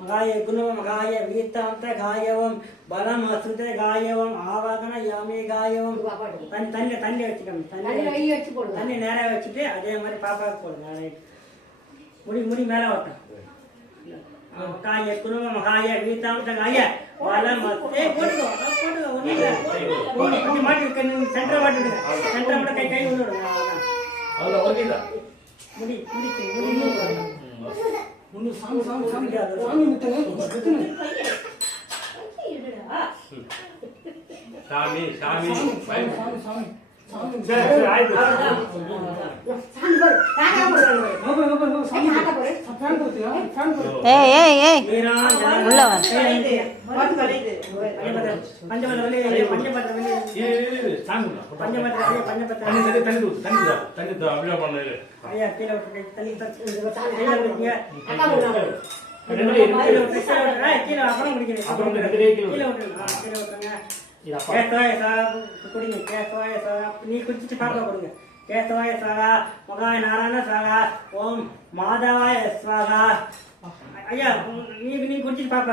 மகாய குணவ மகாய வீத்தாந்த காயவம் பலம் அசுத காயவம் ஆவாகன யாமே காயவம். தண்ணி வச்சுக்கோங்க. தண்ணி நேராக வச்சுட்டு அதே மாதிரி பாப்பாவுக்கு போடுங்க. ரைட். முடி மேலே ஓட்டம். மகாய குணவ மகாய வீத்தாந்த காய பலம் போட்டுக்கோ ஒன்றும் இல்லை. கொஞ்சம் மாட்டி சென்டரை மாட்டிடுங்க. சென்டரை மட்டும் கை ஒன்று விடுங்க. முடி சாமி நீ குடிச்சிட்டு பாப்பா கொடுங்க. கேசவாய சாகா மகாய நாராயண சாகா ஓம் மாதவாய சாகா. ஐயா நீ குடிச்சிட்டு பாப்பா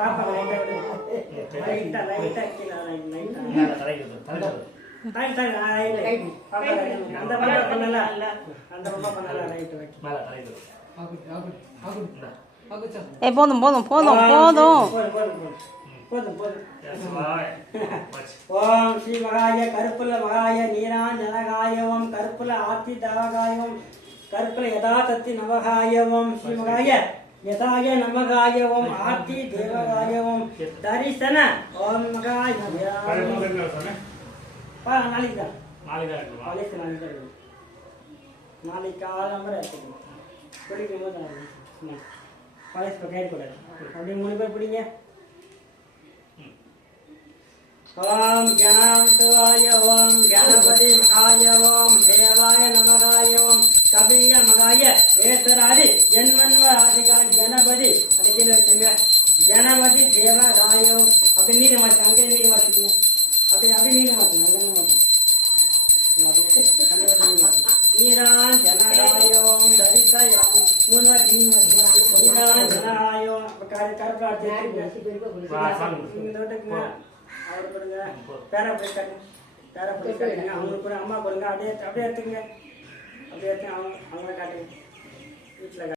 பாப்பா அந்த பண்ணல போதும் போதும் போதும் போதும். ஓம் ஸ்ரீ மகாய கருப்புல மகாய நீராஞ்சனகாயவம் கருப்புல ஆத்தி தவகாயவம் கருப்புல யதாசக்தி நவகாயவம் ஸ்ரீ மகாய யதாய நமகாயவம் ஆத்தி தேவகாயவம் தரிசன ஓம் மகாய நாளைக்கு காலம்பரை குடிக்கும் போது பழசு கேட்கக்கூடாது. அப்படி 3 பேர் பிடிங்க. ஓம் கணாந்தவாய ஓம் கணபதி மகாய ஓம் தேவாய நமகாய ஓம் கபிய மகாய வேசராதி ஜென்மன்வ ஆதிகாய கணபதி அதுக்கு வச்சுங்க. கணபதி தேவகாயம் அப்படி நீங்க மாட்டேன். அங்கே நீங்க மாட்டீங்க. அப்படி நீங்க மாட்டீங்க. நீரான் ஜனகாயோம் தரிசயம் 3 வாட்டி நீரான் ஜனகாயோம் கருப்பாட்டு அவர் கொடுங்க. பேரா போயிட்டாங்க. அவங்களுக்கு கூட அம்மா கொடுங்க. அப்படியே எடுத்துங்க. அவங்க அவங்கள காட்டுங்க. வீட்டில்